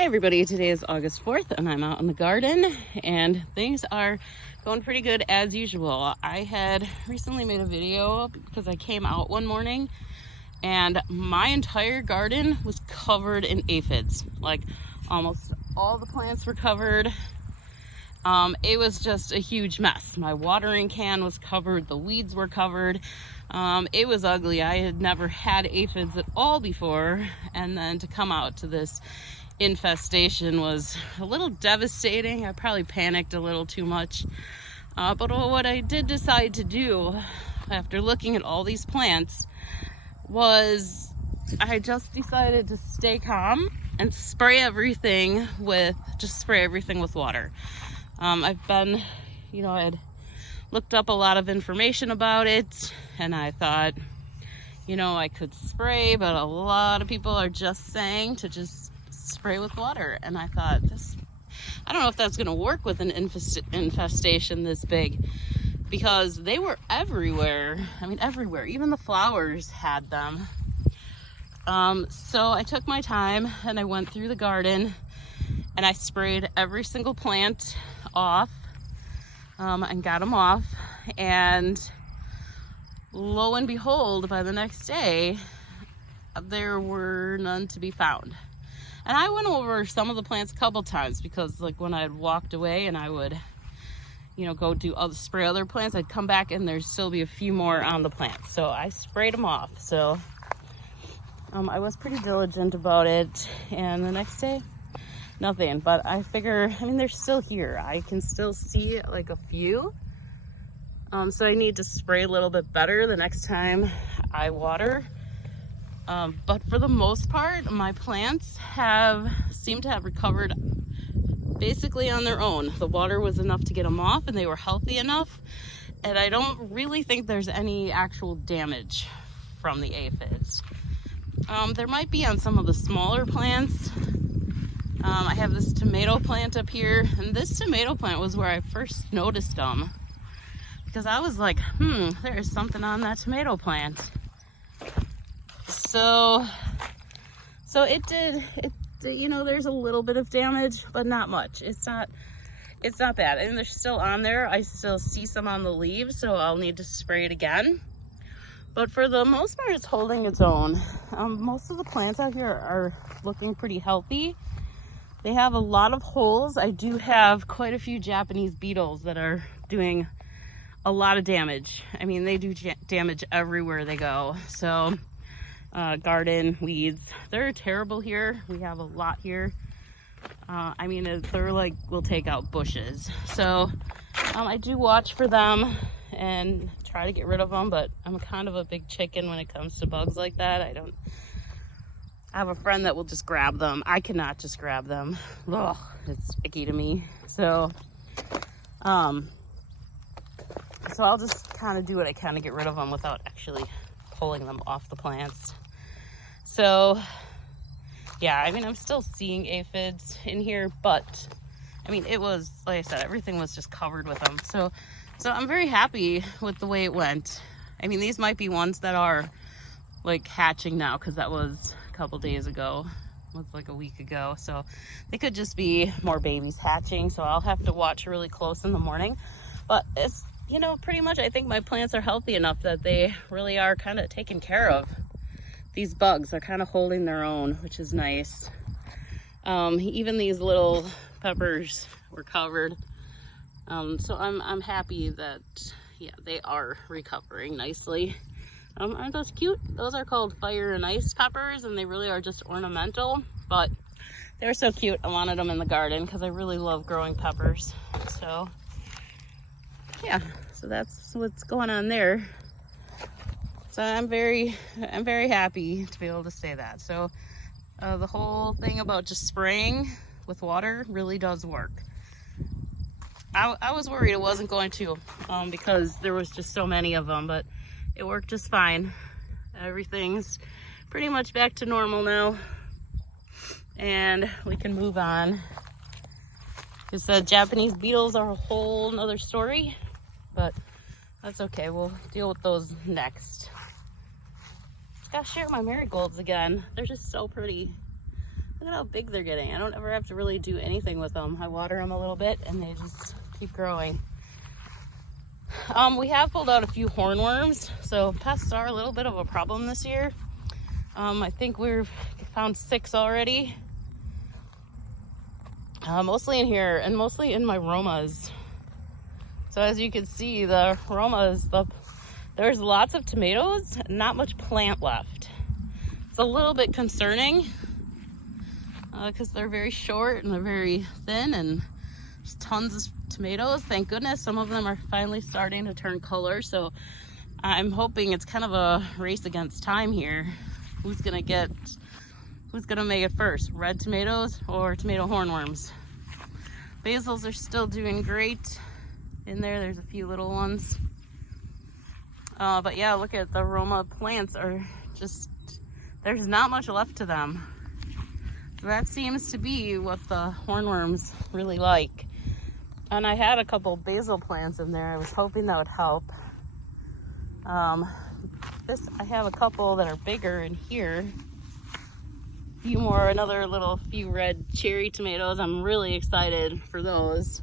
Hi everybody, today is August 4th and I'm out in the garden and things are going pretty good as usual. I had recently made a video because I came out one morning and my entire garden was covered in aphids. Like almost all the plants were covered. It was just a huge mess. My watering can was covered, the weeds were covered. It was ugly. I had never had aphids at all before, and then to come out to this infestation was a little devastating. I probably panicked a little too much. But what I did decide to do after looking at all these plants was I just decided to stay calm and spray everything with water. I've been, I had looked up a lot of information about it and I thought, I could spray, but a lot of people are just saying to just spray with water. And I thought, I don't know if that's going to work with an infestation this big, because they were everywhere. I mean, everywhere. Even the flowers had them. So I took my time and I went through the garden and I sprayed every single plant off and got them off. And lo and behold, by the next day, there were none to be found. And I went over some of the plants a couple times because like when I had walked away and I would, go spray other plants, I'd come back and there'd still be a few more on the plants. So I sprayed them off. So I was pretty diligent about it. And the next day, nothing. But I figure, they're still here. I can still see like a few. So I need to spray a little bit better the next time I water. But for the most part, my plants seem to have recovered basically on their own. The water was enough to get them off and they were healthy enough. And I don't really think there's any actual damage from the aphids. There might be on some of the smaller plants. I have this tomato plant up here, and this tomato plant was where I first noticed them. Because I was like, there is something on that tomato plant. So it did, there's a little bit of damage, but not much. It's not bad. And they're still on there. I still see some on the leaves, so I'll need to spray it again. But for the most part, it's holding its own. Most of the plants out here are looking pretty healthy. They have a lot of holes. I do have quite a few Japanese beetles that are doing a lot of damage. They do damage everywhere they go. So garden weeds, they're terrible here. We have a lot here. They're like, we'll take out bushes. So I do watch for them and try to get rid of them, but I'm kind of a big chicken when it comes to bugs like that. I have a friend that will just grab them. I cannot just grab them. Ugh, it's icky to me. So I'll just kind of do what I can to get rid of them without actually pulling them off the plants. So yeah, I'm still seeing aphids in here, but it was, like I said, everything was just covered with them. So I'm very happy with the way it went. These might be ones that are like hatching now, because that was a couple days ago. It was like a week ago. So they could just be more babies hatching. So I'll have to watch really close in the morning. But it's, pretty much I think my plants are healthy enough that they really are kind of taken care of. These bugs are kind of holding their own, which is nice. Even these little peppers were covered. So I'm happy that, they are recovering nicely. Aren't those cute? Those are called fire and ice peppers, and they really are just ornamental, but they're so cute. I wanted them in the garden because I really love growing peppers. So yeah, so that's what's going on there. So I'm very happy to be able to say that. So the whole thing about just spraying with water really does work. I was worried it wasn't going to, because there was just so many of them, but it worked just fine. Everything's pretty much back to normal now, and we can move on. Because the Japanese beetles are a whole nother story, but that's okay. We'll deal with those next. Gotta share my marigolds again. They're just so pretty. Look at how big they're getting. I don't ever have to really do anything with them. I water them a little bit and they just keep growing. We have pulled out a few hornworms, so pests are a little bit of a problem this year. I think we've found 6 already. Mostly in here and mostly in my Romas. So as you can see, the Romas, there's lots of tomatoes, not much plant left. It's a little bit concerning because they're very short and they're very thin and there's tons of tomatoes. Thank goodness some of them are finally starting to turn color. So I'm hoping it's kind of a race against time here. Who's gonna make it first? Red tomatoes or tomato hornworms? Basils are still doing great in there. There's a few little ones. But yeah, look at the Roma plants are just, there's not much left to them. So that seems to be what the hornworms really like. And I had a couple basil plants in there. I was hoping that would help. I have a couple that are bigger in here. Another few red cherry tomatoes. I'm really excited for those.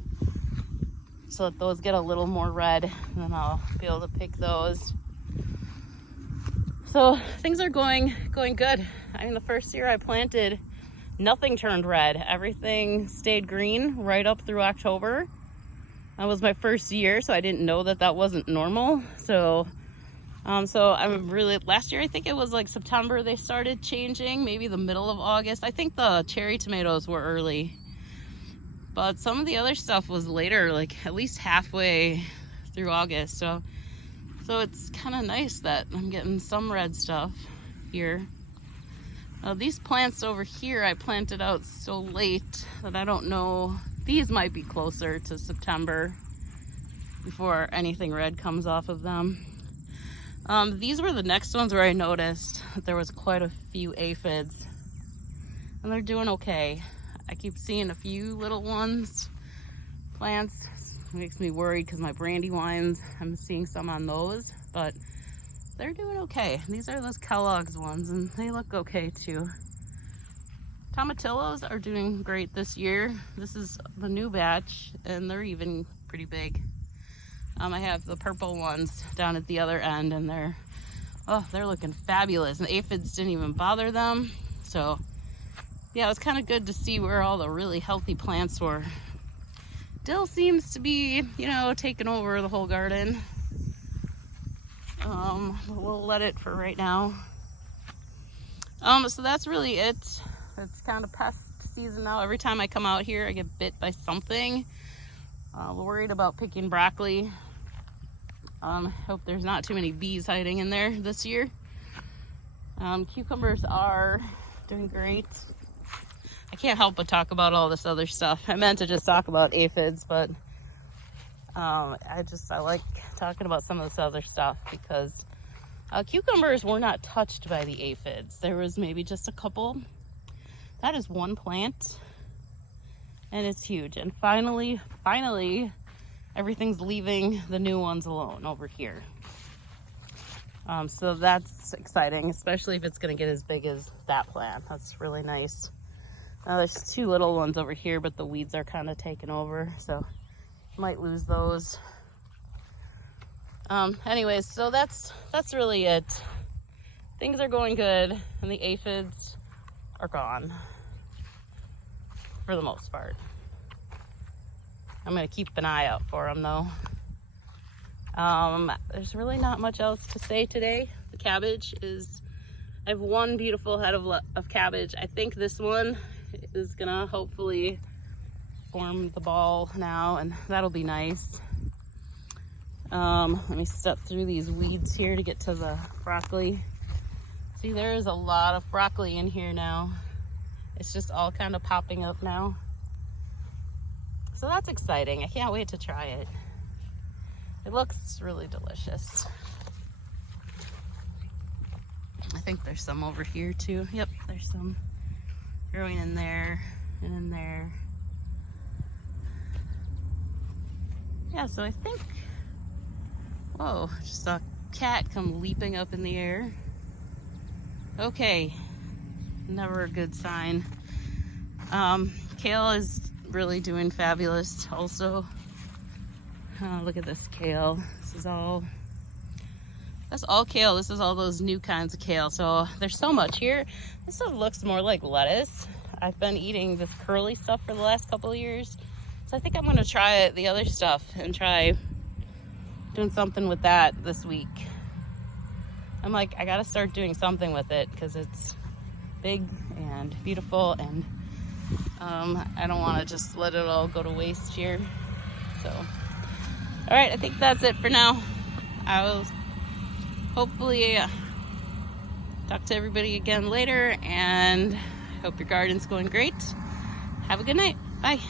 So that those get a little more red, and then I'll be able to pick those. So things are going good. I mean, the first year I planted, nothing turned red. Everything stayed green right up through October. That was my first year, so I didn't know that wasn't normal. So I'm really, last year I think it was like September they started changing, maybe the middle of August. I think the cherry tomatoes were early, but some of the other stuff was later, like at least halfway through August. So it's kind of nice that I'm getting some red stuff here. These plants over here I planted out so late that I don't know. These might be closer to September before anything red comes off of them. These were the next ones where I noticed that there was quite a few aphids, and they're doing okay. I keep seeing a few little plants. It makes me worried because my brandywines, I'm seeing some on those, but they're doing okay. These are those Kellogg's ones, and they look okay too. Tomatillos are doing great this year. This is the new batch, and they're even pretty big. I have the purple ones down at the other end, and they're looking fabulous. And the aphids didn't even bother them. So yeah, it was kind of good to see where all the really healthy plants were. Dill seems to be, taking over the whole garden. We'll let it for right now. So that's really it. It's kind of pest season now. Every time I come out here, I get bit by something. Worried about picking broccoli. Hope there's not too many bees hiding in there this year. Cucumbers are doing great. I can't help but talk about all this other stuff. I meant to just talk about aphids, but I like talking about some of this other stuff because cucumbers were not touched by the aphids. There was maybe just a couple. That is one plant, and it's huge. And finally, everything's leaving the new ones alone over here. So that's exciting, especially if it's going to get as big as that plant. That's really nice. There's 2 little ones over here, but the weeds are kind of taking over, so might lose those. Anyways, so that's really it. Things are going good, and the aphids are gone for the most part. I'm going to keep an eye out for them though. There's really not much else to say today. The cabbage I have one beautiful head of cabbage. I think this one is gonna hopefully form the ball now, and that'll be nice. Let me step through these weeds here to get to the broccoli. See, there is a lot of broccoli in here now. It's just all kind of popping up now. So that's exciting. I can't wait to try it. It looks really delicious. I think there's some over here too. Yep, there's some growing in there and in there. Yeah, so I think, whoa, just saw a cat come leaping up in the air. Okay, never a good sign. Kale is really doing fabulous also. Look at this kale. That's all kale. This is all those new kinds of kale. So there's so much here. This stuff looks more like lettuce. I've been eating this curly stuff for the last couple of years. So I think I'm gonna try the other stuff and try doing something with that this week. I'm like, I gotta start doing something with it because it's big and beautiful, and I don't want to just let it all go to waste here. So, all right, I think that's it for now. I will hopefully talk to everybody again later, and hope your garden's going great. Have a good night. Bye.